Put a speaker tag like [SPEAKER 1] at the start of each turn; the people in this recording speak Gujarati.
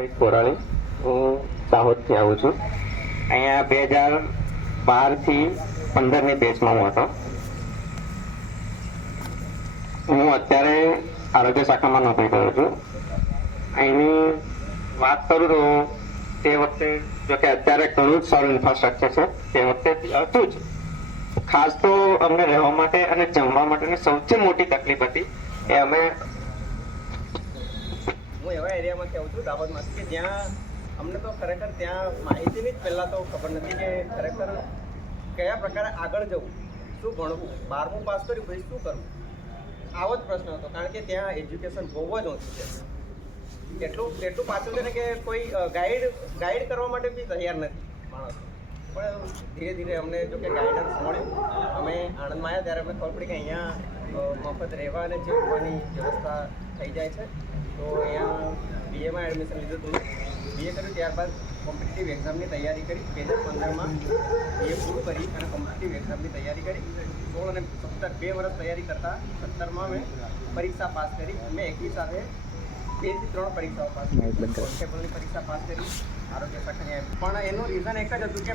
[SPEAKER 1] સહિત કોરાણી હું દાહોદથી આવું છું. અહીંયા બે હજાર બારથી પંદરની બેચમાં હું હતો. હું અત્યારે આરોગ્ય શાખામાં નોકરી કરું છું. અહીંની વાત કરું તો તે વખતે જો કે અત્યારે ઘણું જ સારું ઇન્ફ્રાસ્ટ્રક્ચર છે. તે વખતે હતું જ. ખાસ તો અમને રહેવા માટે અને જમવા માટેની સૌથી મોટી તકલીફ હતી એ અમે
[SPEAKER 2] એવા એરિયામાંથી કહું છું? દાહોદમાં કે જ્યાં અમને તો ખરેખર ત્યાં માહિતીની જ પહેલાં તો ખબર નથી કે ખરેખર કયા પ્રકારે આગળ જવું, શું ભણવું, બારમું પાસ કર્યું, પછી શું કરવું? આવો જ પ્રશ્ન હતો. કારણ કે ત્યાં એજ્યુકેશન બહુ જ ઓછું છે. એટલું એટલું પાછું છે ને કે કોઈ ગાઈડ ગાઈડ કરવા માટે બી તૈયાર નથી માણસો. પણ ધીરે ધીરે અમને જો કે ગાઈડન્સ મળ્યું. અમે આણંદમાં આવ્યા ત્યારે અમને ખબર પડી કે અહીંયા મફત રહેવા અને જીવવાની વ્યવસ્થા થઈ જાય છે. તો અહીંયા બીએમાં એડમિશન લીધું હતું. બીએ કર્યું ત્યારબાદ કોમ્પિટિટિવ એક્ઝામની તૈયારી કરી. બે હજાર પંદરમાં બીએ પૂરું કરી અને કોમ્પિટિટિવ એક્ઝામની તૈયારી કરી. સોળ અને સત્તર બે વર્ષ તૈયારી કરતાં સત્તરમાં મેં પરીક્ષા પાસ કરી. મેં એકવી સાથે બેથી ત્રણ પરીક્ષાઓ પાસ કરી. કોન્સ્ટેબલની પરીક્ષા પાસ કરી. આરોગ્ય શાખાની. પણ એનું રીઝન એક જ હતું કે